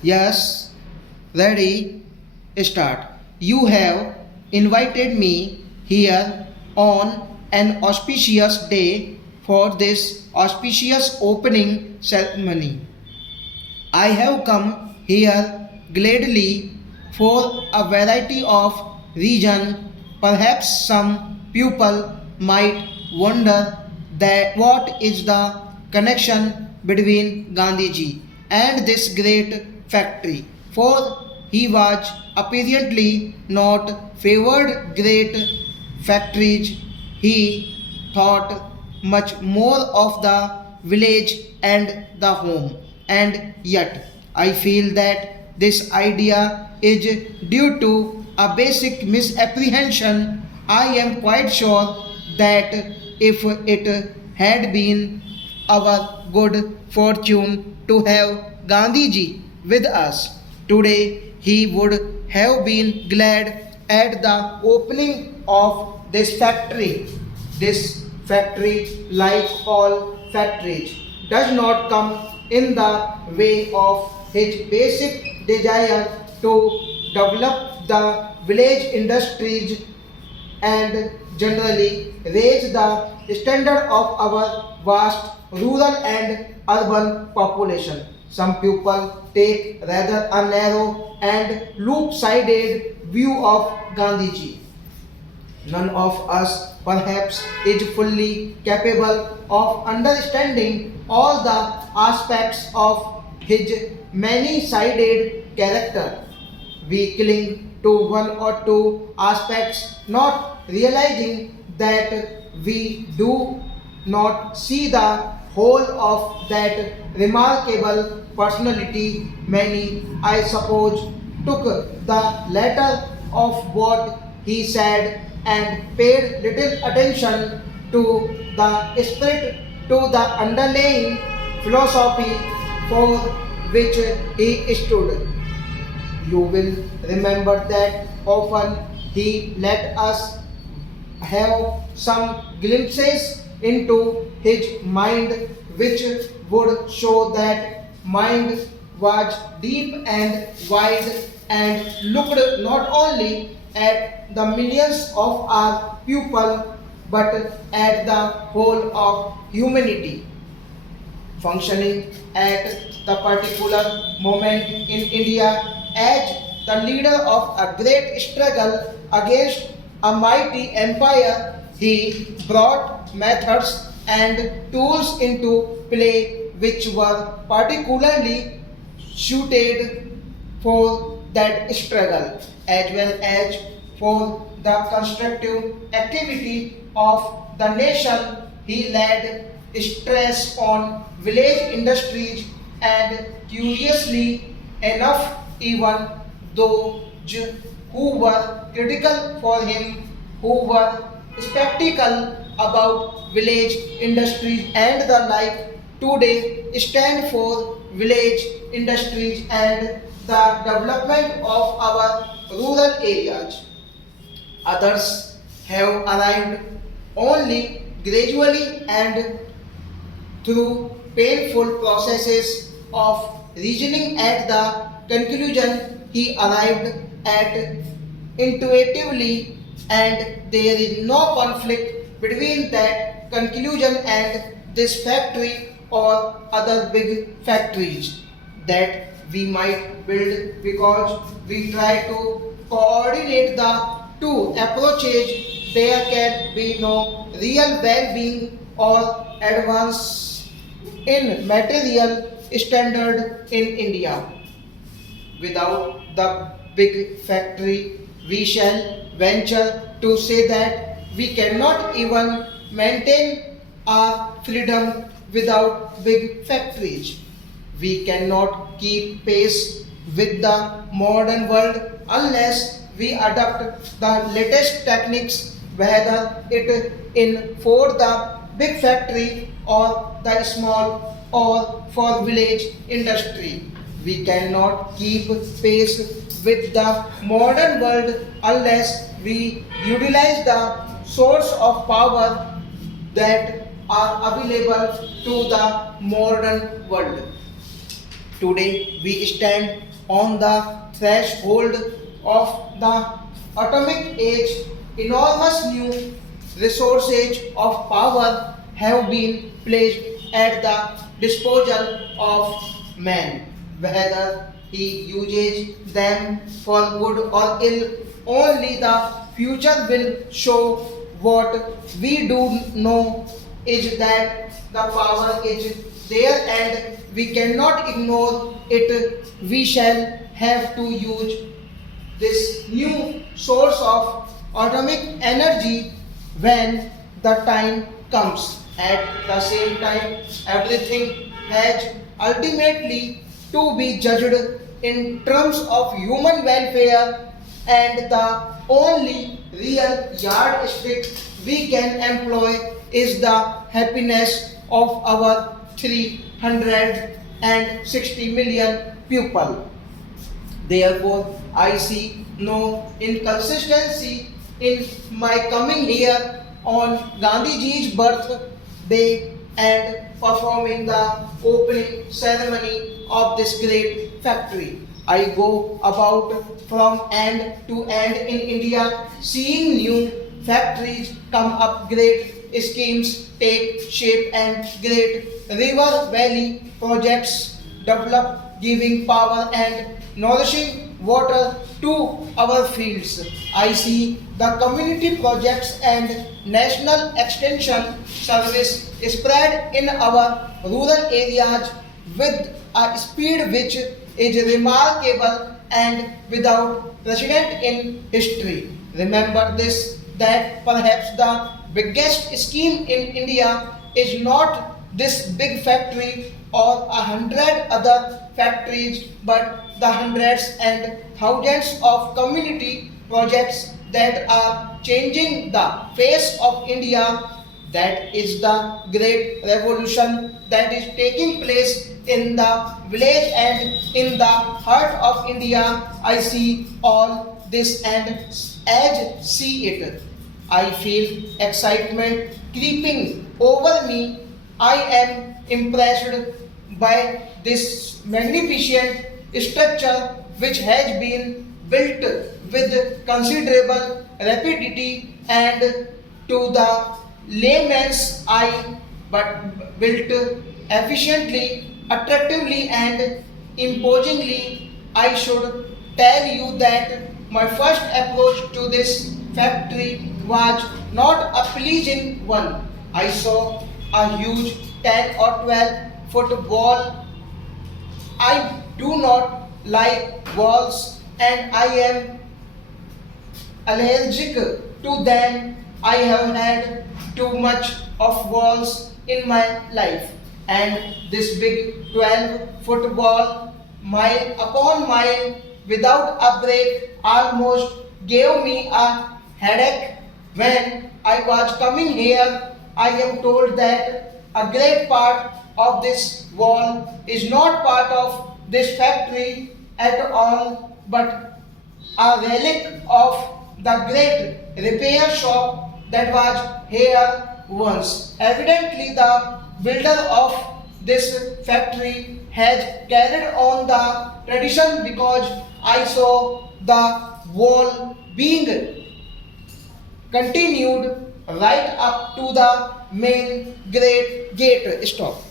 Yes, ready, start. You have invited me here on an auspicious day for this auspicious opening ceremony. I have come here gladly for a variety of reason. Perhaps some people might wonder that what is the connection between Gandhiji and this great factory, for he was apparently not favored great factories. He thought much more of the village and the home. And yet, I feel that this idea is due to a basic misapprehension. I am quite sure that if it had been our good fortune to have Gandhiji with us today, he would have been glad at the opening of this factory. This factory, like all factories, does not come in the way of his basic desire to develop the village industries and generally raise the standard of our vast rural and urban population. Some people take rather a narrow and loop-sided view of Gandhiji. None of us, perhaps, is fully capable of understanding all the aspects of his many sided character. We cling to one or two aspects, not realizing that we do not see the whole of that remarkable personality. Many, I suppose, took the latter of what he said and paid little attention to the spirit, to the underlying philosophy for which he stood. You will remember that often he let us have some glimpses into his mind which would show that mind was deep and wide and looked not only at the millions of our people but at the whole of humanity functioning at the particular moment in India as the leader of a great struggle against a mighty empire. He brought methods and tools into play which were particularly suited for that struggle as well as for the constructive activity of the nation. He laid stress on village industries and curiously enough even those who were critical for him, who were skeptical about village industries and the like, today stand for village industries and the development of our rural areas. Others have arrived only gradually and through painful processes of reasoning. At the conclusion he arrived at intuitively, and there is no conflict between that conclusion and this factory or other big factories that we might build, because we try to coordinate the two approaches. There can be no real well-being or advance in material standard in India without the big factory. We shall venture to say that we cannot even maintain our freedom without big factories. We cannot keep pace with the modern world unless we adopt the latest techniques, whether it in for the big factory or the small or for village industry. We cannot keep pace with the modern world unless we utilize the source of power that are available to the modern world. Today we stand on the threshold of the atomic age. Enormous new resources of power have been placed at the disposal of man. Whether he uses them for good or ill, only the future will show. What we do know is that the power is there and we cannot ignore it. We shall have to use this new source of atomic energy when the time comes. At the same time, everything has ultimately to be judged in terms of human welfare, and the only real yardstick we can employ is the happiness of our 360 million people. Therefore, I see no inconsistency in my coming here on Gandhiji's birthday and performing the opening ceremony of this great factory. I go about from end to end in India, seeing new factories come up, great schemes take shape, and great river valley projects develop, giving power and nourishing water to our fields. I see the community projects and national extension service spread in our rural areas with a speed which is remarkable and without precedent in history. Remember this, that perhaps the biggest scheme in India is not this big factory or 100 other factories, but the hundreds and thousands of community projects that are changing the face of India. That is the great revolution that is taking place in the village and in the heart of India. I see all this, and as see it, I feel excitement creeping over me. I am impressed by this magnificent structure which has been built with considerable rapidity and to the layman's eye, but built efficiently, attractively, and imposingly. I should tell you that my first approach to this factory was not a pleasing one. I saw a huge 10 or 12-foot wall. I do not like walls and I am allergic to them. I have had too much of walls in my life, and this big 12-foot wall, mile upon mile, without a break, almost gave me a headache. When I was coming here, I am told that a great part of this wall is not part of this factory at all, but a relic of the great repair shop that was here once. Evidently, the builder of this factory has carried on the tradition, because I saw the wall being continued right up to the main great gate. Stop.